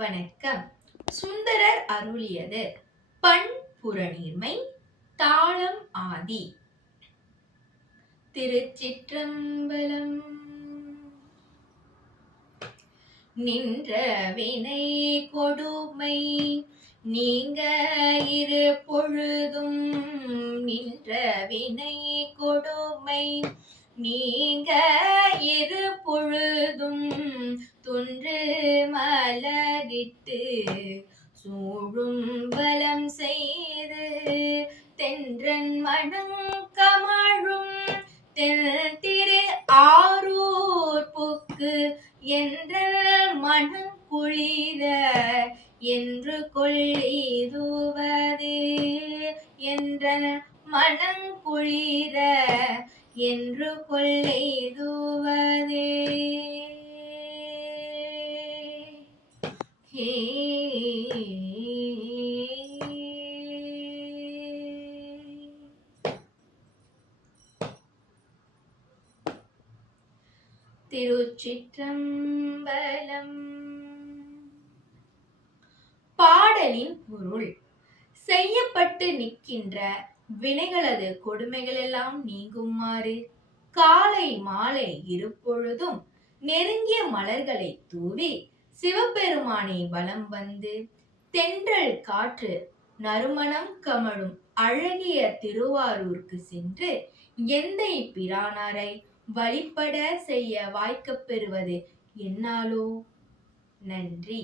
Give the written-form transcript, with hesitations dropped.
வணக்கம். சுந்தரர் அருளியது பண் புறநீர்மை தாளம் ஆதி. திருச்சிற்றம்பலம். நின்ற வினை கொடுமை நீங்க இரு பொழுதும், நின்ற வினை கொடுமை நீங்க இரு பொழுதும், துன்று மலரிட்டு சூழும் பலம் செய்து, தென்றன் மணங் கமழும் திரு ஆரூர் புக்கு என்ற மனம் குளிர என்று கொள்ளிதுவது, என்ற மனம் குளிர என்று கொள்ளிதுவதே. திருச்சிற்றம்பலம். பாடலின் பொருள்: செய்யப்பட்டு நிற்கின்ற வினைகளது கொடுமைகளெல்லாம் நீங்குமாறு காலை மாலை இருப்பொழுதும் நெருங்கிய மலர்களை தூவி சிவபெருமானை வலம் வந்து, தென்றல் காற்று நறுமணம் கமழும் அழகிய திருவாரூருக்கு சென்று எந்தை பிரானாரை வழிபட செய்ய வாய்க்கப் பெறுவது என்னாலோ? நன்றி.